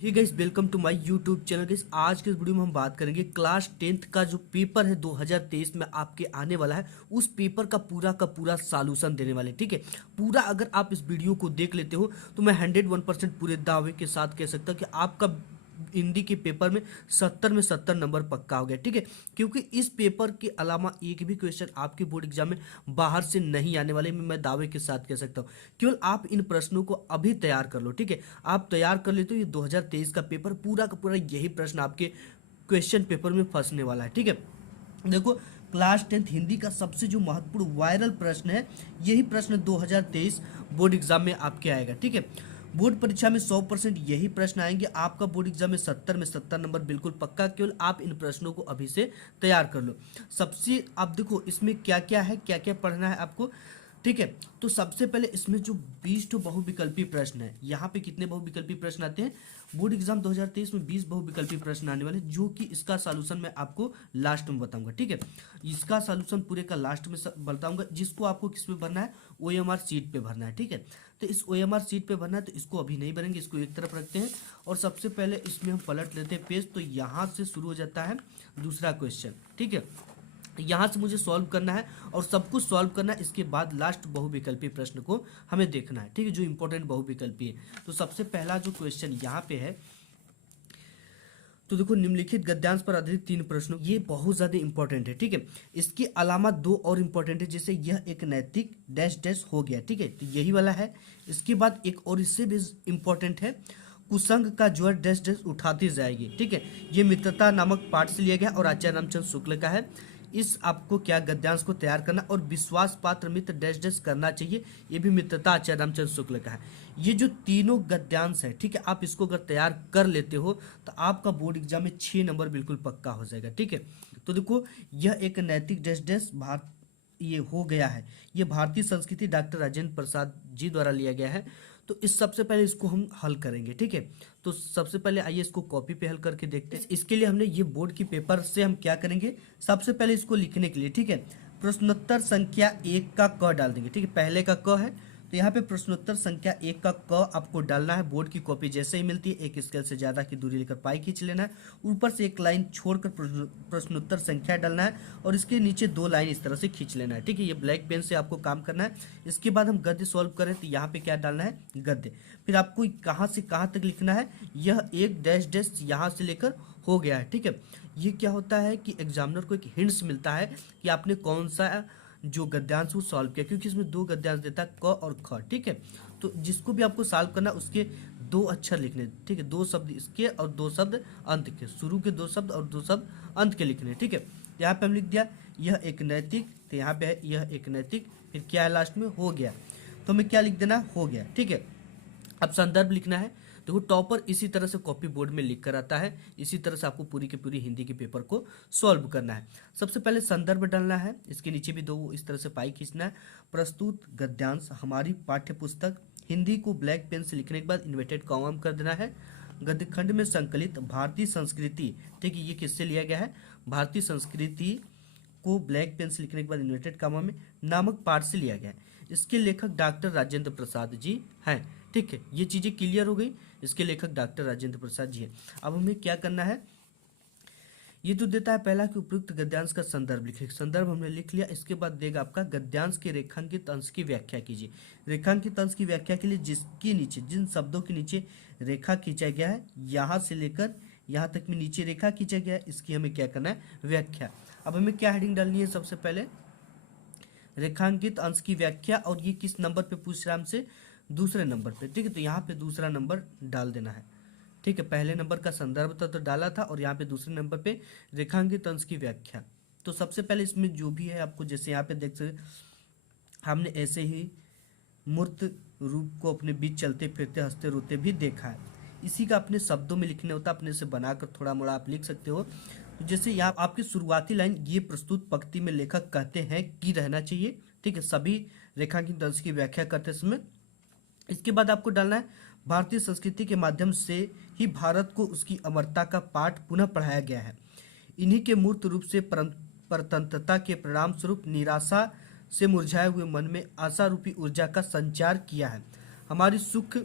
Hey guys, welcome to my YouTube channel. Guys, आज के इस वीडियो में हम बात करेंगे क्लास 10th का जो पेपर है 2023 में आपके आने वाला है, उस पेपर का पूरा सॉल्यूशन देने वाले। ठीक है, पूरा अगर आप इस वीडियो को देख लेते हो तो मैं 101% पूरे दावे के साथ कह सकता हूँ कि आपका हिंदी के पेपर में 70 में 70 नंबर पक्का हो गया। ठीक है, क्योंकि इस पेपर के अलावा एक भी क्वेश्चन आपके बोर्ड एग्जाम में बाहर से नहीं आने वाले, मैं दावे के साथ कह सकता हूँ। केवल आप इन प्रश्नों को अभी तैयार कर लो। ठीक है, आप तैयार कर लेते हो, ये 2023 का पेपर पूरा का पूरा यही प्रश्न आपके क्वेश्चन पेपर में फंसने वाला है। ठीक है, देखो, क्लास 10th हिंदी का सबसे जो महत्वपूर्ण वायरल प्रश्न है, यही प्रश्न 2023 बोर्ड एग्जाम में आपके आएगा। ठीक है, बोर्ड परीक्षा में 100% यही प्रश्न आएंगे। आपका बोर्ड एग्जाम में 70 में 70 नंबर बिल्कुल पक्का। केवल आप इन प्रश्नों को अभी से तैयार कर लो। सबसे आप देखो इसमें क्या क्या है, क्या क्या पढ़ना है आपको। ठीक है, तो सबसे पहले इसमें जो 20 तो बहुविकल्पी प्रश्न है, यहाँ पे कितने बहुविकल्पी प्रश्न आते हैं बोर्ड एग्जाम 2023 में? 20 बहुविकल्पी प्रश्न आने वाले, जो कि इसका सॉल्यूशन मैं आपको लास्ट में बताऊंगा। ठीक है, इसका सॉल्यूशन पूरे का लास्ट में बताऊंगा, जिसको आपको किस पे भरना है, ओएमआर सीट पे भरना है। ठीक है, तो इस ओएमआर सीट पे भरना है, तो इसको अभी नहीं भरेंगे, इसको एक तरफ रखते हैं। और सबसे पहले इसमें हम पलट लेते हैं पेज, तो यहाँ से शुरू हो जाता है दूसरा क्वेश्चन। ठीक है, यहाँ से मुझे सॉल्व करना है और सब कुछ सॉल्व करना है। इसके बाद लास्ट बहुविकल्पी प्रश्न को हमें देखना है। ठीक है, जो इंपॉर्टेंट बहुविकल्पी है। तो सबसे पहला जो क्वेश्चन यहाँ पे है, तो देखो, निम्नलिखित गद्यांश पर आधारित 3 प्रश्नों, ये बहुत ज्यादा इंपॉर्टेंट है। ठीक है, इसके अलावा 2 और इंपॉर्टेंट है, जैसे यह एक नैतिक डैश डैश हो गया। ठीक है, तो यही वाला है। इसके बाद एक और इससे भी इंपॉर्टेंट है, कुसंग का ज्वर डैश डैश उठाती जाएगी। ठीक है, ये मित्रता नामक पाठ से लिया गया और आचार्य रामचंद्र शुक्ल का है। इस आपको क्या गद्यांश को तैयार करना, और विश्वास पात्र मित्र डैश डैश करना चाहिए, ये भी मित्रता आचार्य रामचंद्र शुक्ल का है। ये जो तीनों गद्यांश है, ठीक है, आप इसको अगर तैयार कर लेते हो तो आपका बोर्ड एग्जाम में 6 नंबर बिल्कुल पक्का हो जाएगा। ठीक है, तो देखो, यह एक नैतिक डैश डैश भारत ये हो गया है, ये भारतीय संस्कृति डॉक्टर राजेंद्र प्रसाद जी द्वारा लिया गया है। तो इस सबसे पहले इसको हम हल करेंगे। ठीक है, तो सबसे पहले आइए इसको कॉपी पे हल करके देखते हैं। इसके लिए हमने ये बोर्ड की पेपर से हम क्या करेंगे, सबसे पहले इसको लिखने के लिए, ठीक है, प्रश्नोत्तर संख्या 1 का क डाल देंगे। ठीक है, पहले का क है, तो यहाँ पे प्रश्नोत्तर संख्या 1 का क आपको डालना है। बोर्ड की कॉपी जैसे ही मिलती है, एक स्केल से ज्यादा की दूरी लेकर पाई खींच लेना है, ऊपर से एक लाइन छोड़कर प्रश्नोत्तर संख्या डालना है, और इसके नीचे 2 लाइन इस तरह से खींच लेना है। ठीक है, ये ब्लैक पेन से आपको काम करना है। इसके बाद हम गद्य सॉल्व करें, तो यहाँ पे क्या डालना है, गद्य। फिर आपको कहाँ से कहाँ तक लिखना है, यह एक डैश डैश यहाँ से लेकर हो गया है। ठीक है, ये क्या होता है कि एग्जामिनर को एक हिंट्स मिलता है कि आपने कौन सा जो गद्यांश वो सॉल्व किया, क्योंकि इसमें 2 गद्यांश देता है, क और ख। ठीक है, तो जिसको भी आपको सॉल्व करना, उसके 2 अक्षर लिखने। ठीक है, 2 शब्द इसके और 2 शब्द अंत के, शुरू के 2 शब्द और 2 शब्द अंत के लिखने। ठीक है, यहाँ पे हम लिख दिया यह एक नैतिक, तो यहाँ पे है यह एक नैतिक, फिर क्या है लास्ट में, हो गया, तो हमें क्या लिख देना, हो गया। ठीक है, अब संदर्भ लिखना है। देखो, टॉपर इसी तरह से कॉपी बोर्ड में लिख कर आता है, इसी तरह से आपको पूरी की पूरी हिंदी के पेपर को सॉल्व करना है। सबसे पहले संदर्भ डालना है, इसके नीचे भी 2 इस तरह से पाई खींचना है। प्रस्तुत गद्यांश हमारी पाठ्य पुस्तक हिंदी को ब्लैक पेन से लिखने के बाद इन्वर्टेड कॉमा कर देना है। गद्यखंड में संकलित भारतीय संस्कृति, ठीक है, ये किससे लिया गया है, भारतीय संस्कृति को ब्लैक पेन से लिखने के बाद इन्वर्टेड कॉमा में नामक पाठ से लिया गया है। इसके लेखक डॉक्टर राजेंद्र प्रसाद जी हैं। ठीक है, ये चीजें क्लियर हो गई, इसके लेखक डॉक्टर राजेंद्र प्रसाद जी हैं। अब हमें क्या करना है, ये तो देता है पहला कि उपयुक्त गद्यांश का संदर्भ लिखिए। संदर्भ हमने लिख लिया, इसके बाद देगा आपका गद्यांश के रेखांकित अंश की व्याख्या कीजिए। रेखांकित अंश की व्याख्या के लिए जिसके नीचे, जिन शब्दों के नीचे रेखा खींचा गया है, यहाँ से लेकर यहाँ तक में नीचे रेखा खींचा गया है, इसकी हमें क्या करना है, व्याख्या। अब हमें क्या हेडिंग डालनी है, सबसे पहले रेखांकित अंश की व्याख्या, और ये किस नंबर पे पूछ रहा है हमसे, दूसरे नंबर पे। ठीक है, तो यहाँ पे दूसरा नंबर डाल देना है। ठीक है, पहले नंबर का संदर्भ तो डाला था, और यहाँ पे दूसरे नंबर पे रेखांकित अंश की व्याख्या। तो सबसे पहले इसमें जो भी है आपको, जैसे यहाँ पे देख सकते, हमने ऐसे ही मूर्त रूप को अपने बीच चलते फिरते हंसते रोते भी देखा है। इसी का अपने शब्दों में लिखने होता, अपने से बनाकर थोड़ा मोड़ा आप लिख सकते हो। तो जैसे यहाँ आपकी शुरुआती लाइन, ये प्रस्तुत पंक्ति में लेखक कहते हैं कि रहना चाहिए। ठीक है, सभी रेखांकित अंश की व्याख्या करते समय। इसके बाद आपको डालना है, भारतीय संस्कृति के माध्यम से ही भारत को उसकी अमरता का पाठ पुनः पढ़ाया गया है। इन्हीं के मूर्त रूप से परतंत्रता के परिणाम स्वरूप निराशा से मुरझाए हुए मन में आशा रूपी ऊर्जा का संचार किया है। हमारी सुख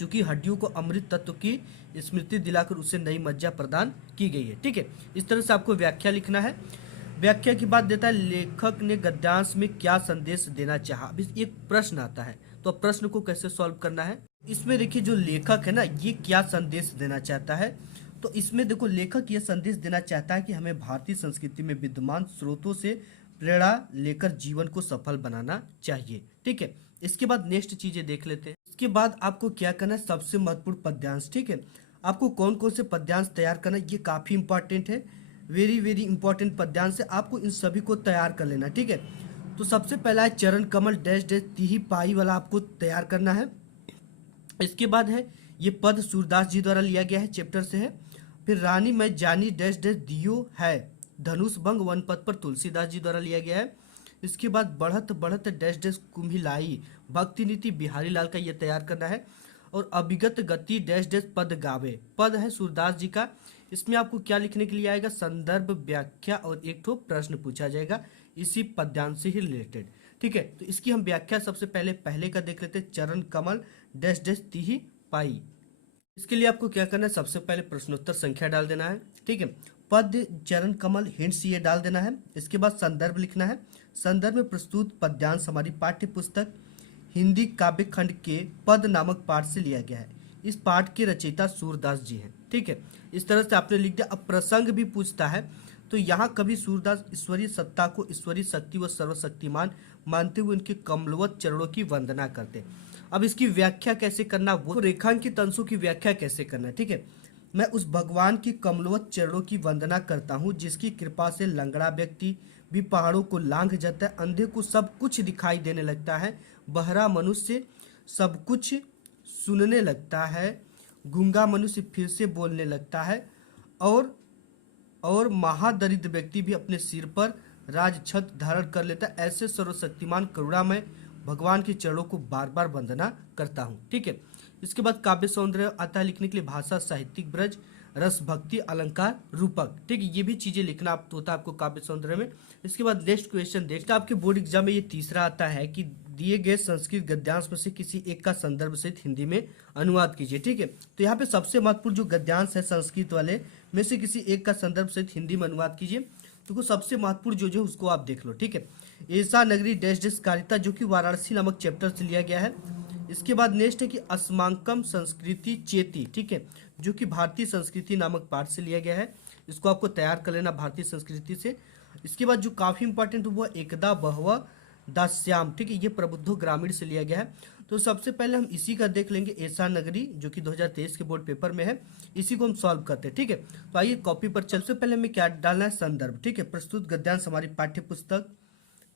चूंकि हड्डियों को अमृत तत्व की स्मृति दिलाकर उसे नई मज्जा प्रदान की गई है। ठीक है, इस तरह से आपको व्याख्या लिखना है। व्याख्या की बात देता है लेखक ने गद्यांश में क्या संदेश देना चाहा। अभी एक प्रश्न आता है, तो अब प्रश्न को कैसे सॉल्व करना है। इसमें देखिए जो लेखक है ना, ये क्या संदेश देना चाहता है। तो इसमें देखो लेखक ये संदेश देना चाहता है कि हमें भारतीय संस्कृति में विद्यमान स्रोतों से प्रेरणा लेकर जीवन को सफल बनाना चाहिए। ठीक है, इसके बाद नेक्स्ट चीजें देख लेते हैं। इसके बाद आपको क्या करना है, सबसे महत्वपूर्ण पद्यांश। ठीक है, आपको कौन कौन से पद्यांश तैयार करना है, ये काफी इंपॉर्टेंट है, वेरी वेरी इंपॉर्टेंट पद्यांश है। आपको इन सभी को तैयार कर लेना। ठीक है, तो सबसे पहला है चरण कमल डैश डैश तिही पाई वाला आपको तैयार करना है। इसके बाद है ये पद सूरदास जी द्वारा लिया गया है, चैप्टर से है। फिर रानी मैं जानी डैश डैश दियो है धनुष भंग वन पद पर तुलसीदास जी द्वारा लिया गया है। इसके बाद बढ़त बढ़त डैश डैश कुम्हिलाई भक्ति नीति बिहारी लाल का ये तैयार करना है। और अभिगत गति डैश डैश पद गावे, पद है सूरदास जी का। इसमें आपको क्या लिखने के लिए आएगा, संदर्भ व्याख्या और एक ठो प्रश्न पूछा जाएगा इसी पद्यांश से ही रिलेटेड। ठीक है, तो इसकी हम व्याख्या सबसे पहले का देख लेते हैं। चरण कमल डैश डैश तिही पाई, इसके लिए आपको क्या करना है, सबसे पहले प्रश्नोत्तर संख्या डाल देना है। ठीक है, पद चरण कमल हिंट्स ये डाल देना है। इसके बाद संदर्भ लिखना है। संदर्भ में प्रस्तुत पद्यांश हमारी पाठ्य पुस्तक हिंदी काव्य खंड के पद नामक पाठ से लिया गया है। इस पाठ के रचयिता सूरदास जी हैं। ठीक है, इस तरह से आपने लिख दिया। अब प्रसंग भी पूछता है, तो यहाँ कभी सूरदास ईश्वरीय सत्ता को ईश्वरीय शक्ति व सर्वशक्तिमान मानते हुए उनके कमलवत चरणों की वंदना करते। अब इसकी व्याख्या कैसे करना, वो रेखांकित अंशों की व्याख्या कैसे करना। ठीक है, मैं उस भगवान की कमलवत चरणों की वंदना करता हूँ जिसकी कृपा से लंगड़ा व्यक्ति भी पहाड़ों को लांघ जाता है, अंधे को सब कुछ दिखाई देने लगता है, बहरा मनुष्य सब कुछ सुनने लगता है, गूंगा मनुष्य फिर से बोलने लगता है, और महादरिद्र व्यक्ति भी अपने सिर पर राज छत धारण कर लेता है। ऐसे सर्वशक्तिमान करुणामय भगवान के चरणों को बार बार वंदना करता हूँ। ठीक है, इसके बाद काव्य सौंदर्य आता है लिखने के लिए, भाषा साहित्यिक ब्रज रस भक्ति अलंकार रूपक। ठीक है, ये भी चीजें लिखना होता है आपको काव्य सौंदर्य में। इसके बाद नेक्स्ट क्वेश्चन देखते हैं, आपके बोर्ड एग्जाम में ये तीसरा आता है कि दिए गए संस्कृत गद्यांश में से किसी एक का संदर्भ सहित हिंदी में अनुवाद कीजिए। ठीक है, तो यहाँ पे सबसे महत्वपूर्ण जो गद्यांश है संस्कृत वाले में से किसी एक का संदर्भ सहित हिंदी में अनुवाद कीजिए। तो सबसे महत्वपूर्ण जो उसको आप देख लो। ठीक है, ऐसा नगरी डैश डैश कारिता जो कि वाराणसी नामक चैप्टर से लिया गया है। इसके बाद नेक्स्ट है कि अस्माकम संस्कृति चेती। ठीक है, जो कि भारतीय संस्कृति नामक पाठ से लिया गया है, इसको आपको तैयार कर लेना भारतीय संस्कृति से। इसके बाद जो काफी इंपॉर्टेंट हुआ एकदा बहवा दास्याम। ठीक है, ये प्रबुद्धो ग्रामीण से लिया गया है। तो सबसे पहले हम इसी का देख लेंगे, ऐसा नगरी जो कि 2023 के बोर्ड पेपर में है, इसी को हम सॉल्व करते हैं। ठीक है, तो आइए कॉपी पर चल से पहले हमें क्या डालना है, संदर्भ। ठीक है, प्रस्तुत गद्यांश हमारी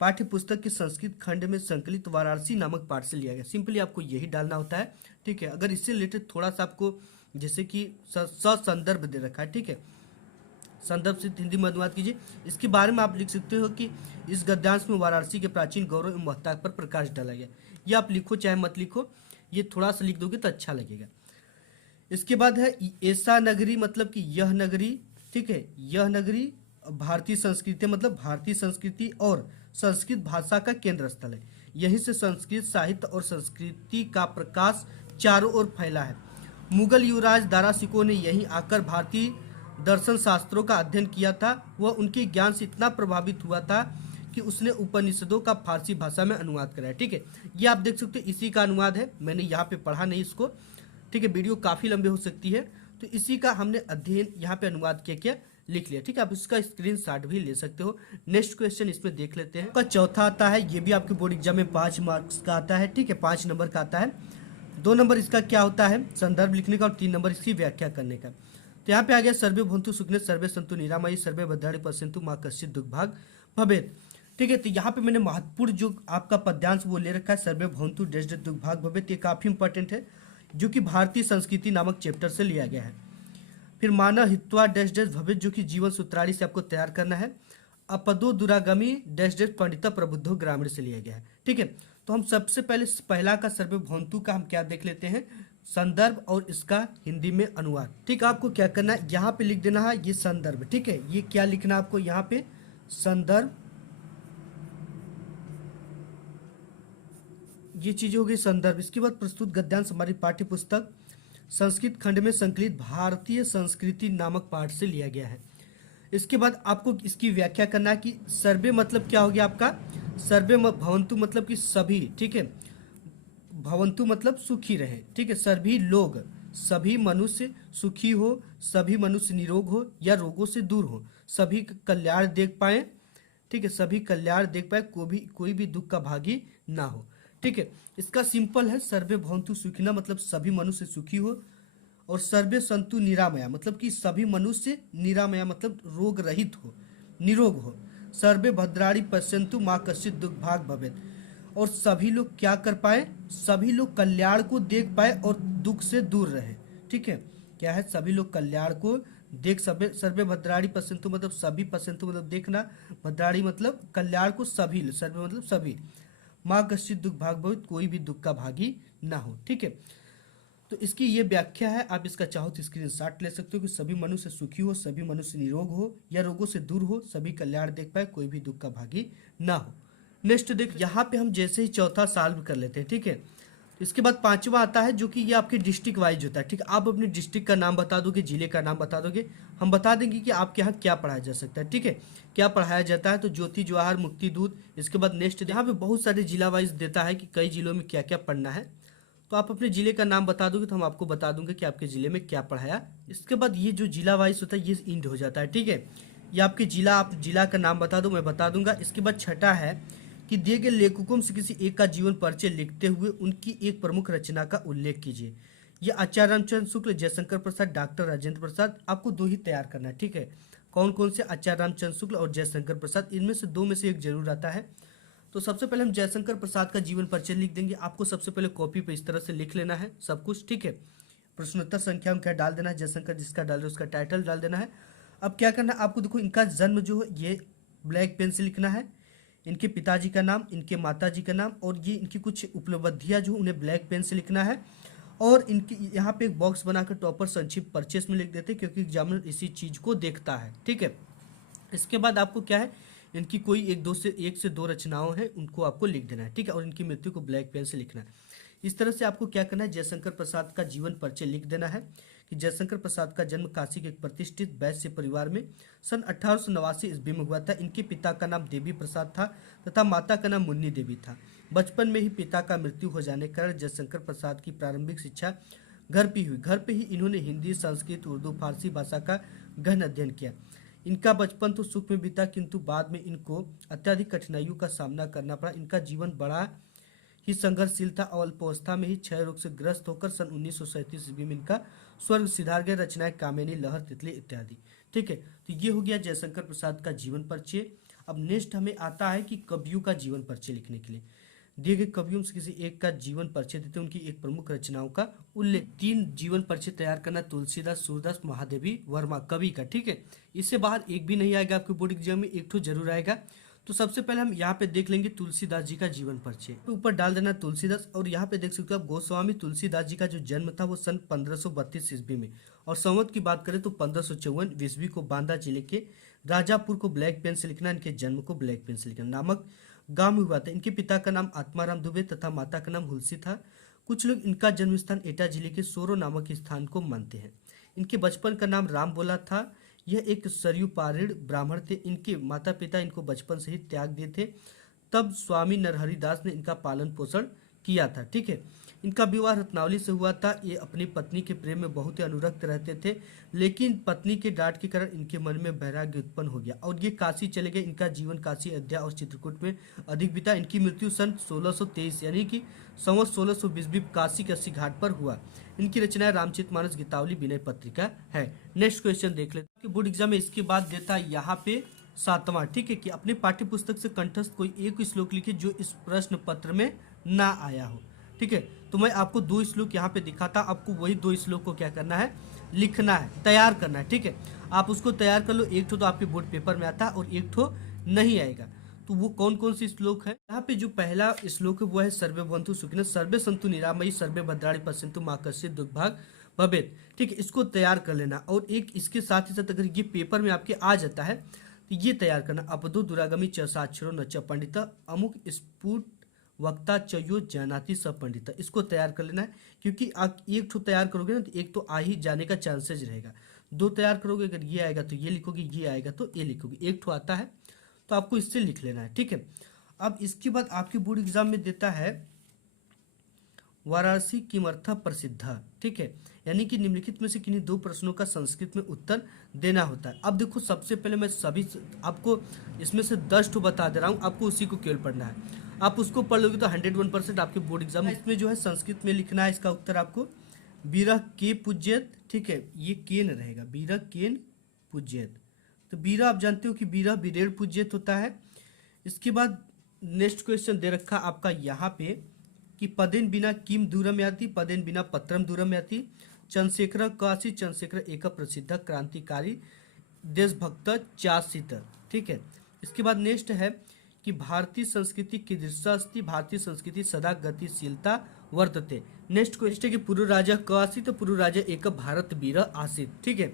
पाठ्य पुस्तक के संस्कृत खंड में संकलित वाराणसी नामक पाठ से लिया गया। सिंपली आपको यही डालना होता है। ठीक है, अगर इससे रिलेटेड थोड़ा सा आपको जैसे कि संदर्भ दे रखा है, ठीक है, संदर्भ से हिंदी में अनुवाद कीजिए। इसके बारे में आप लिख सकते हो कि इस गद्यांश में वाराणसी के प्राचीन गौरव एवं महत्ता पर प्रकाश डाला गया। ये आप लिखो चाहे मत लिखो, ये थोड़ा सा लिख दोगे तो अच्छा लगेगा। इसके बाद है ऐसा नगरी, मतलब कि यह नगरी। ठीक है, यह नगरी भारतीय संस्कृति, मतलब भारतीय संस्कृति और संस्कृत भाषा का केंद्र स्थल है। यहीं से संस्कृत साहित्य और संस्कृति का प्रकाश चारों ओर फैला है। मुगल युवराज दारा सिको ने यहीं आकर भारतीय दर्शन शास्त्रों का अध्ययन किया था। वह उनके ज्ञान से इतना प्रभावित हुआ था कि उसने उपनिषदों का फारसी भाषा में अनुवाद कराया। ठीक है, ये आप देख सकते हो, इसी का अनुवाद है। मैंने यहाँ पे पढ़ा नहीं इसको। ठीक है, वीडियो काफ़ी लंबे हो सकती है, तो इसी का हमने अध्ययन यहाँ पे अनुवाद किया लिख लिया। ठीक है, आप इसका स्क्रीनशॉट भी ले सकते हो। नेक्स्ट क्वेश्चन इसमें देख लेते हैं। आपका चौथा आता है, ये भी आपके बोर्ड एग्जाम में 5 मार्क्स का आता है। ठीक है, 5 नंबर का आता है। 2 नंबर इसका क्या होता है, संदर्भ लिखने का, और 3 नंबर इसकी व्याख्या करने का। तो यहाँ पे आ गया, सर्वे भवन्तु सुखिनः सर्वे सन्तु निरामयी सर्वे भद्राणि पश्यन्तु मा कश्चित् दुर्भाग् भवेत्। ठीक है, तो यहाँ पे मैंने महत्वपूर्ण जो आपका पद्यांश वो ले रखा है, सर्वे भवन्तु डैश डैश दुर्भाग् भवेत्। ये काफी इंपॉर्टेंट है, जो कि भारतीय संस्कृति नामक चैप्टर से लिया गया है। फिर मानव हित्वा डैश डैश भवेत्, जो कि जीवन सूत्रावली से आपको तैयार करना है। अपदो दुरागमी डैश डैश पंडिता प्रबुद्धो ग्रामीण से लिया गया है। ठीक है, तो हम सबसे पहले पहला का सर्वे भवन्तु का हम क्या देख लेते हैं, संदर्भ और इसका हिंदी में अनुवाद। ठीक है, आपको क्या करना है, यहाँ पे लिख देना है ये संदर्भ। ठीक है, ये क्या लिखना है आपको यहाँ पे, संदर्भ, ये चीज़ हो गई संदर्भ। इसके बाद प्रस्तुत गद्यांश हमारी पाठ्य पुस्तक संस्कृत खंड में संकलित भारतीय संस्कृति नामक पाठ से लिया गया है। इसके बाद आपको इसकी व्याख्या करना है कि सर्वे मतलब क्या हो गया आपका, सर्वे भवंतु मतलब कि सभी, ठीक है, भवंतु मतलब सुखी रहे, ठीक है, सभी लोग, सभी मनुष्य सुखी हो, सभी मनुष्य निरोग हो या रोगों से दूर हो, सभी कल्याण देख पाए, ठीक है, सभी कल्याण देख पाए, कोई भी दुख का भागी ना हो, ठीक है। इसका सिंपल है, सर्वे भवंतु सुखिना मतलब सभी मनुष्य सुखी हो, और सर्वे संतु निरामया मतलब कि सभी मनुष्य निरामया मतलब रोग रहित हो, निरोग हो, सर्वे भद्राणी पश्यंतु माँ कश्चित दुख भाग भवेत्, और सभी लोग क्या कर पाए, सभी लोग कल्याण को देख पाए और दुख से दूर रहे, ठीक है। क्या है, सभी लोग कल्याण को देख, सर्वे भद्राणी पश्यंतु मतलब सभी, पश्यंतु मतलब देखना, भद्राणी मतलब कल्याण को सभी, सर्वे मतलब सभी, माँ कश्चित दुख भाग भवेत् कोई भी दुख का भागी ना हो, ठीक है। तो इसकी ये व्याख्या है, आप इसका चाहो तो स्क्रीनशॉट ले सकते हो कि सभी मनुष्य सुखी हो, सभी मनुष्य निरोग हो या रोगों से दूर हो, सभी कल्याण देख पाए, कोई भी दुख का भागी ना हो। नेक्स्ट देख, यहाँ पे हम जैसे ही चौथा सॉल्व कर लेते हैं, ठीक है। इसके बाद पांचवा आता है जो कि ये आपके डिस्ट्रिक्ट वाइज होता है, ठीक है। आप अपने डिस्ट्रिक्ट का नाम बता दोगे, जिले का नाम बता दोगे, हम बता देंगे कि आपके यहाँ क्या पढ़ाया जा सकता है, ठीक है, क्या पढ़ाया जाता है। तो ज्योति जवाहर मुक्ति दूत। इसके बाद नेक्स्ट यहाँ पे बहुत सारे जिला वाइज देता है कि कई जिलों में क्या क्या पढ़ना है, तो आप अपने जिले का नाम बता दोगे तो हम आपको बता दूंगे कि आपके जिले में क्या पढ़ाया। इसके बाद ये जो जिला वाइज होता है ये इंड हो जाता है, ठीक है। ये आपके जिला, आप जिला का नाम बता दो, मैं बता दूंगा। इसके बाद छठा है कि दिए गए लेखकों से किसी एक का जीवन परिचय लिखते हुए उनकी एक प्रमुख रचना का उल्लेख कीजिए। ये आचार्य रामचंद्र शुक्ल, जयशंकर प्रसाद, डॉक्टर राजेंद्र प्रसाद, आपको दो ही तैयार करना है, ठीक है। कौन कौन से, आचार्य रामचंद्र शुक्ल और जयशंकर प्रसाद, इनमें से दो में से एक जरूर आता है। तो सबसे पहले हम जयशंकर प्रसाद का जीवन परिचय लिख देंगे। आपको सबसे पहले कॉपी पे इस तरह से लिख लेना है सब कुछ, ठीक है। प्रश्नोत्तर संख्या में क्या डाल देना है, जयशंकर जिसका डाल रहे उसका टाइटल डाल देना है। अब क्या करना है आपको, देखो इनका जन्म जो है ये ब्लैक पेन से लिखना है, इनके पिताजी का नाम, इनके माताजी का नाम, और ये इनकी कुछ उपलब्धियां जो उन्हें ब्लैक पेन से लिखना है। और इनकी यहाँ पे एक बॉक्स बनाकर टॉपर संक्षिप्त परिचय में लिख देते हैं क्योंकि एग्जामिनर इसी चीज को देखता है, ठीक है। इसके बाद आपको क्या है, इनकी कोई एक से दो रचनाओं हैं उनको आपको लिख देना है, ठीक है, और इनकी मृत्यु को ब्लैक पेन से लिखना है। इस तरह से आपको क्या करना है, जयशंकर प्रसाद का जीवन परिचय लिख देना है कि जयशंकर प्रसाद का जन्म काशी के एक प्रतिष्ठित वैश्य परिवार में सन 1889 ईस्वी में हुआ था। इनके पिता का नाम देवी प्रसाद था तथा माता का नाम मुन्नी देवी था। बचपन में ही पिता का मृत्यु हो जाने के कारण जयशंकर प्रसाद की प्रारंभिक शिक्षा घर पे हुई। घर पे ही इन्होंने हिंदी, संस्कृत, उर्दू, फारसी भाषा का गहन अध्ययन किया। इनका बचपन तो सुख में बीता किंतु बाद में इनको अत्यधिक कठिनाइयों का सामना करना पड़ा। इनका जीवन बड़ा ही संघर्षशील था और अल्पावस्था में ही क्षय रोग से ग्रस्त होकर सन 1937 ईस्वी में इनका स्वर्ग सिधार गया। रचनाएं कामिनी, लहर, तितली इत्यादि, ठीक है। तो ये हो गया जयशंकर प्रसाद का जीवन परिचय। अब नेक्स्ट हमें आता है कि कवियों का जीवन परिचय लिखने के लिए दिए गए कवियों से किसी एक का जीवन परिचय देते उनकी एक प्रमुख रचनाओं का उल्लेख। 3 जीवन परिचय तैयार करना, तुलसीदास, सूरदास, महादेवी वर्मा कवि का, ठीक है। इससे बाहर एक भी नहीं आएगा आपके बोर्ड एग्जाम में, एक तो जरूर आएगा। तो सबसे पहले हम यहाँ पे देख लेंगे तुलसीदास जी का जीवन परिचय। ऊपर डाल देना तुलसीदास, और यहाँ पे देख सकते हो आप गोस्वामी तुलसीदास जी का जो जन्म था वो सन 1532 ईस्वी में, और संवत की बात करें तो 1554 ईस्वी को बांदा जिले के राजापुर को ब्लैक पेन से लिखना, इनके जन्म को ब्लैक पेन से लिखना नामक गांव में हुआ था। इनके पिता का नाम आत्माराम दुबे तथा माता का नाम हुलसी था। कुछ लोग इनका जन्म स्थान एटा जिले के सोरो नामक स्थान को मानते हैं। इनके बचपन का नाम राम बोला था। यह एक सरयू पारीण ब्राह्मण थे। इनके माता पिता इनको बचपन से ही त्याग दिए थे। तब स्वामी नरहरि दास ने इनका पालन पोषण किया था, ठीक है। इनका विवाह रत्नावली से हुआ था। ये अपनी पत्नी के प्रेम में बहुत ही अनुरक्त रहते थे, लेकिन पत्नी के डांट के कारण इनके मन में वैराग्य उत्पन्न हो गया और ये काशी चले गए। इनका जीवन काशी, अयोध्या और चित्रकूट में अधिक बीता। इनकी मृत्यु सन 1623 यानी कि संवत 1620 में काशी के 80 घाट पर हुआ। इनकी रचनाएं रामचरितमानस, गीतावली, विनय पत्रिका है। नेक्स्ट क्वेश्चन देख लेते हैं। बोर्ड एग्जाम में इसके बाद देता है यहाँ पे 7वां, ठीक है, कि अपने पाठ्य पुस्तक से कंठस्थ कोई एक श्लोक लिखे जो इस प्रश्न पत्र में ना आया हो, ठीक है। तो मैं आपको 2 श्लोक यहाँ पे दिखाता, आपको वही 2 श्लोक को क्या करना है, लिखना है, तैयार करना है, ठीक है। आप उसको तैयार कर लो। एक तो आपके बोर्ड पेपर में आता है और एक तो नहीं आएगा। तो वो कौन कौन सी श्लोक है, यहाँ पे जो पहला श्लोक है वो है सर्वे भवन्तु सुखिनः, सर्वे सन्तु निरामयी, सर्वे भद्राणि पश्यन्तु मा कश्चित् दुर्भाग् भवेत्, ठीक है। इसको तैयार कर लेना। और एक इसके साथ ही साथ अगर ये पेपर में आपके आ जाता है तो ये तैयार करना, अपदो दुरागमी च साक्षरो न च पंडित, अमुक स्फुट वक्ता चयो जानाति स पंडित। इसको तैयार कर लेना है, क्योंकि आप एक तो तैयार करोगे ना तो एक तो आ ही जाने का चांसेज रहेगा। दो तैयार करोगे, अगर ये आएगा तो ये लिखोगे, ये आएगा तो ये लिखोगे, एक तो आता है तो आपको इससे लिख लेना है, ठीक है। अब इसके बाद आपके बोर्ड एग्जाम में देता है वाराणसी किमर्थ प्रसिद्ध, ठीक है, यानी कि निम्नलिखित में से किन्हीं दो प्रश्नों का संस्कृत में उत्तर देना होता है। अब देखो, सबसे पहले मैं सभी आपको इसमें से 10 ठो बता दे रहा हूँ, आपको उसी को केवल पढ़ना है। आप उसको पढ़ लोगे तो 101% आपके बोर्ड एग्जाम इसमें जो है संस्कृत में लिखना है। इसका उत्तर आपको बीरह के पूज्यत, ठीक है, ये केन रहेगा, बीरह केन पूज्यत। तो बीरह आप जानते हो कि बीरह बीरेड़ पूज्यत होता है। इसके बाद नेक्स्ट क्वेश्चन दे रखा आपका यहाँ पे कि पदेन बिना किम दूरम याति, पदेन बिना पत्रम दूरम याति। चंद्रशेखर काशी, चंद्रशेखर एक प्रसिद्ध क्रांतिकारी देशभक्त चासित, ठीक है। इसके बाद नेक्स्ट है कि भारतीय संस्कृति की दृष्टि, भारतीय संस्कृति सदा गतिशीलता वर्तते। नेक्स्ट क्वेश्चन है कि पूर्व राजा क आसित, तो पूर्व राजा एक भारत वीर आसित, ठीक है।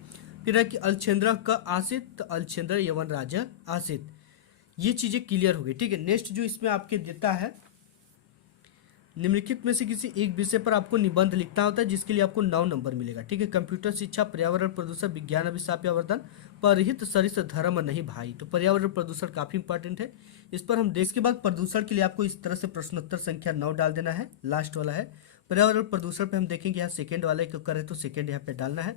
फिर है कि अलछेंद्र क आसित, तो अलछेंद्र यवन राजा आसित। ये चीजें क्लियर हो गई, ठीक है। नेक्स्ट जो इसमें आपके देता है, निम्नलिखित में से किसी एक विषय पर आपको निबंध लिखना होता है, जिसके लिए आपको 9 नंबर मिलेगा, ठीक है। कंप्यूटर शिक्षा, पर्यावरण प्रदूषण, विज्ञान अभिशाप या वरदान, परहित सरिस धर्म नहीं भाई। तो पर्यावरण प्रदूषण काफी इंपॉर्टेंट है, इस पर हम देश के बाद प्रदूषण के लिए आपको इस तरह से प्रश्नोत्तर संख्या 9 डाल देना है। लास्ट वाला है पर्यावरण प्रदूषण पे हम देखेंगे, यहाँ सेकेंड वाला क्यों करे तो सेकेंड यहाँ पे डालना है।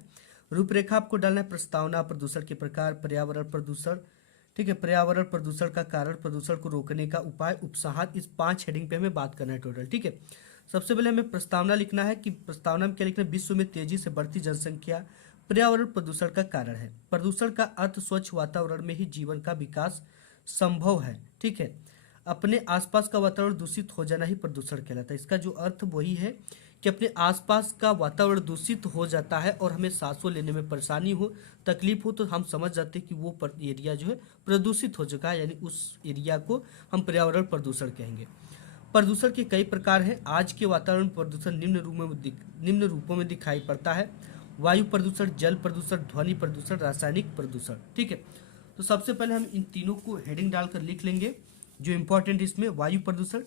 रूपरेखा आपको डालना है, प्रस्तावना, प्रदूषण के प्रकार, पर्यावरण प्रदूषण, ठीक है, पर्यावरण प्रदूषण का कारण, प्रदूषण को रोकने का उपाय, उपसंहार, इस 5 हेडिंग पे हमें बात करना है टोटल, ठीक है। सबसे पहले हमें प्रस्तावना लिखना है कि प्रस्तावना में क्या लिखना है, विश्व में तेजी से बढ़ती जनसंख्या पर्यावरण प्रदूषण का कारण है। प्रदूषण का अर्थ स्वच्छ वातावरण में ही जीवन का विकास संभव है, ठीक है। अपने आसपास का वातावरण दूषित हो जाना ही प्रदूषण कहलाता है। इसका जो अर्थ वही है कि अपने आसपास का वातावरण दूषित हो जाता है और हमें सांसों लेने में परेशानी हो, तकलीफ हो, तो हम समझ जाते हैं कि वो एरिया जो है प्रदूषित हो चुका है, यानी उस एरिया को हम पर्यावरण प्रदूषण कहेंगे। प्रदूषण के कई प्रकार हैं। आज के वातावरण प्रदूषण निम्न रूपों में दिखाई पड़ता है: वायु प्रदूषण, जल प्रदूषण, ध्वनि प्रदूषण, रासायनिक प्रदूषण, ठीक है। तो सबसे पहले हम इन तीनों को हेडिंग डालकर लिख लेंगे जो इंपॉर्टेंट इसमें। वायु प्रदूषण,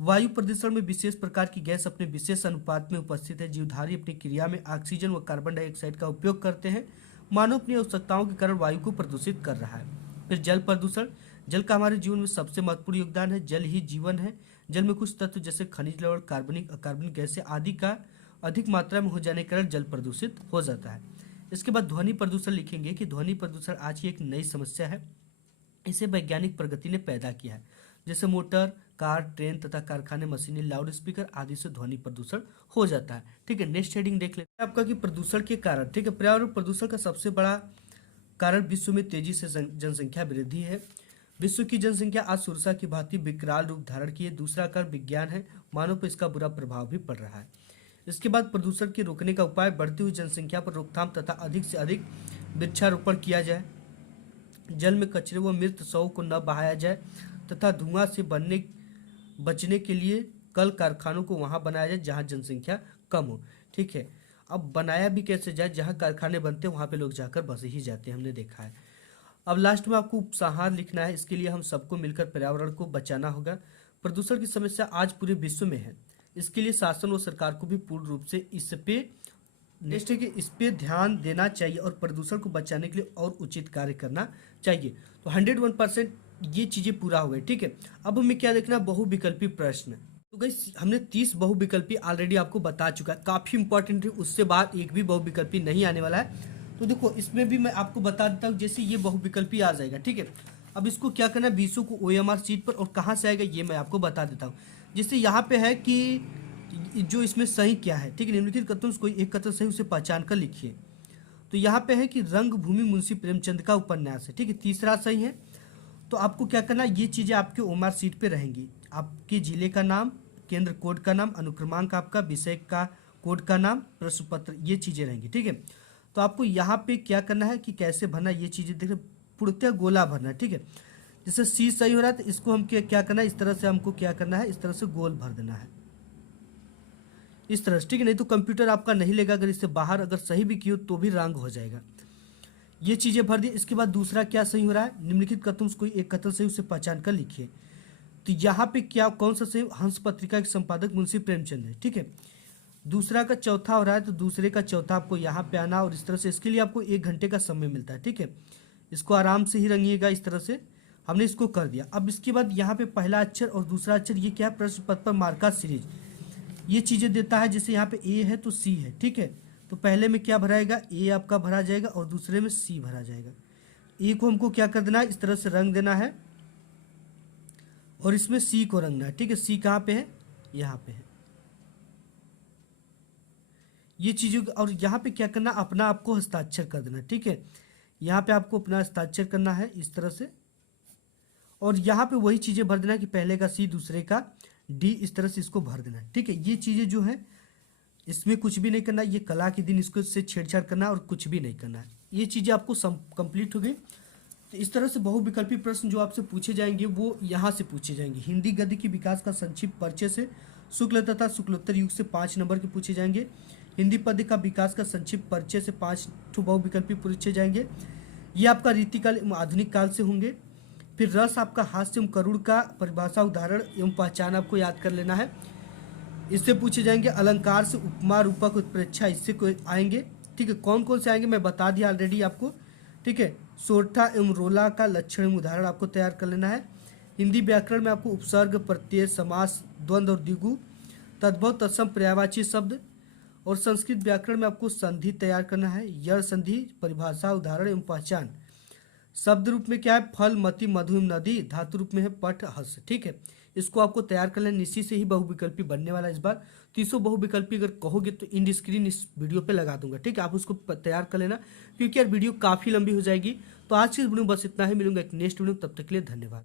वायु प्रदूषण में विशेष प्रकार की गैस अपने विशेष अनुपात में उपस्थित है। जीवधारी अपनी क्रिया में ऑक्सीजन व कार्बन डाइऑक्साइड का उपयोग करते हैं। मानव अपनी आवश्यकताओं के कारण वायु को प्रदूषित कर रहा है। फिर जल प्रदूषण, जल का हमारे जीवन में सबसे महत्वपूर्ण योगदान है। जल ही जीवन है। जल में कुछ तत्व जैसे खनिज लवण, कार्बनिक, अकार्बनिक गैसें आदि का अधिक मात्रा में हो जाने के कारण जल प्रदूषित हो जाता है। इसके बाद ध्वनि प्रदूषण लिखेंगे कि ध्वनि प्रदूषण आज की एक नई समस्या है। इसे वैज्ञानिक प्रगति ने पैदा किया है, जैसे मोटर, कार, ट्रेन तथा कारखाने, मशीनें, लाउड स्पीकर आदि से ध्वनि प्रदूषण हो जाता है, ठीक है। नेक्स्ट हेडिंग देख लेते हैं आपका कि प्रदूषण के कारण, ठीक है। पर्यावरण प्रदूषण का सबसे बड़ा कारण विश्व में तेजी से जनसंख्या वृद्धि है। विश्व की जनसंख्या आज सुरसा की भांति विकराल रूप धारण की है। दूसरा कारण विज्ञान है, मानव पर इसका बुरा प्रभाव भी पड़ रहा है। इसके बाद प्रदूषण के रोकने का उपाय, बढ़ती हुई जनसंख्या पर रोकथाम तथा अधिक से अधिक वृक्षारोपण किया जाए। जल में कचरे व मृत शवों को न बहाया जाए तथा धुआं से बचने के लिए कल कारखानों को वहां बनाया जाए जहां जनसंख्या कम हो, ठीक है। अब बनाया भी कैसे जाए, जहां कारखाने बनते हैं वहां पे लोग जाकर बस ही जाते हैं, हमने देखा है। अब लास्ट में आपको उपसंहार लिखना है। इसके लिए हम सबको मिलकर पर्यावरण को बचाना होगा। प्रदूषण की समस्या आज पूरे विश्व में है। इसके लिए शासन व सरकार को भी पूर्ण रूप से इस पे ध्यान देना चाहिए और प्रदूषण को बचाने के लिए और उचित कार्य करना चाहिए। तो 101% ये चीजें पूरा हुए, ठीक है। अब हमें क्या देखना, बहुविकल्पी प्रश्न। तो गाइस हमने 30 बहुविकल्पी ऑलरेडी आपको बता चुका है, काफी इंपॉर्टेंट है। उससे बाद एक भी बहुविकल्पी नहीं आने वाला है। तो देखो इसमें भी मैं आपको बता देता हूँ, जैसे ये बहुविकल्पी आ जाएगा, ठीक है। अब इसको क्या करना है, 20 को OMR शीट पर, और कहाँ से आएगा ये मैं आपको बता देता हूँ। जैसे यहाँ पे है कि जो इसमें सही क्या है, ठीक है। निम्नलिखित कथनों से कोई एक कथन सही, उसे पहचान कर लिखिए। तो यहाँ पे है कि रंगभूमि मुंशी प्रेमचंद का उपन्यास है, ठीक है, तीसरा सही है। तो आपको क्या करना है, ये चीजें आपके OMR शीट पे रहेंगी। आपके जिले का नाम, केंद्र कोड का नाम, अनुक्रमांक आपका, विषय का कोड का नाम, प्रश्न पत्र, ये चीजें रहेंगी, ठीक है। तो आपको यहाँ पे क्या करना है कि कैसे भरना, ये चीजें देखिए, पूर्णतः गोला भरना है, ठीक है। जैसे सी सही हो रहा है तो इसको हम क्या करना है, इस तरह से हमको क्या करना है, इस तरह से गोल भर देना है, इस तरह से, ठीक है। नहीं तो कंप्यूटर आपका नहीं लेगा, अगर इससे बाहर अगर सही भी किया तो भी रंग हो जाएगा। ये चीजें भर दी। इसके बाद दूसरा क्या सही हो रहा है, निम्नलिखित कथनों से कोई एक कथन सही, उसे पहचान कर लिखिए। तो यहाँ पे क्या कौन सा सही, हंस पत्रिका के संपादक मुंशी प्रेमचंद है, ठीक है। दूसरा का चौथा हो रहा है तो दूसरे का चौथा आपको यहाँ पे आना, और इस तरह से इसके लिए आपको 1 घंटे का समय मिलता है, ठीक है। इसको आराम से ही रंगिएगा, इस तरह से हमने इसको कर दिया। अब इसके बाद यहाँ पे पहला अक्षर और दूसरा अक्षर ये क्या है, प्रश्न पत्र पर मार्का सीरीज ये चीज़ें देता है। जैसे यहाँ पे ए है तो सी है, ठीक है। तो पहले में क्या भराएगा, ए आपका भरा जाएगा और दूसरे में सी भरा जाएगा। ए को हमको क्या कर देना है, इस तरह से रंग देना है और इसमें सी को रंगना है, ठीक है। सी कहाँ पे है, यहाँ पे है। ये चीज़ों, और यहाँ पे क्या करना, अपना आपको हस्ताक्षर कर देना, ठीक है। यहाँ पे आपको अपना हस्ताक्षर करना है इस तरह से, और यहाँ पे वही चीज़ें भर देना कि पहले का सी दूसरे का डी, इस तरह से इसको भर देना है, ठीक है। ये चीज़ें जो है इसमें कुछ भी नहीं करना, ये कला के दिन इसको से छेड़छाड़ करना और कुछ भी नहीं करना है। ये चीज़ें आपको कंप्लीट हो गई। तो इस तरह से बहुविकल्पी प्रश्न जो आपसे पूछे जाएंगे वो यहाँ से पूछे जाएंगे। हिंदी गद्य की विकास का संक्षिप्त परिचय से शुक्ल तथा शुक्लोत्तर युग से 5 नंबर के पूछे जाएंगे। हिंदी पद्य का विकास का संक्षिप्त परिचय से 5 बहुविकल्पी पूछे जाएंगे। ये आपका रीतिकाल एवं आधुनिक काल से होंगे। फिर रस आपका हास्य एवं करुण का परिभाषा, उदाहरण एवं पहचान आपको याद कर लेना है, इससे पूछे जाएंगे। अलंकार से उपमा, रूपक, उत्प्रेक्षा, इससे कोई आएंगे, ठीक है। कौन कौन से आएंगे मैं बता दिया ऑलरेडी आपको, ठीक है। सोरठा एवं रोला का लक्षण एवं उदाहरण आपको तैयार कर लेना है। हिंदी व्याकरण में आपको उपसर्ग, प्रत्यय, समास, द्वंद्व और द्विगु, तद्भव, तत्सम, पर्यायवाची शब्द, और संस्कृत व्याकरण में आपको संधि तैयार करना है। यड़ संधि, परिभाषा, उदाहरण एवं पहचान। शब्द रूप में क्या है, फल, मति, मधु एवं नदी। धातु रूप में है पट, हस, ठीक है। इसको आपको तैयार कर लेना, इसी से ही बहुविकल्पी बनने वाला है इस बार। 300 बहुविकल्पी अगर कहोगे तो इंड स्क्रीन इस वीडियो पे लगा दूंगा, ठीक है। आप उसको तैयार कर लेना, क्योंकि यार वीडियो काफ़ी लंबी हो जाएगी। तो आज की इस वीडियो में बस इतना ही, मिलूंगा एक नेक्स्ट वीडियो, तब तक के लिए धन्यवाद।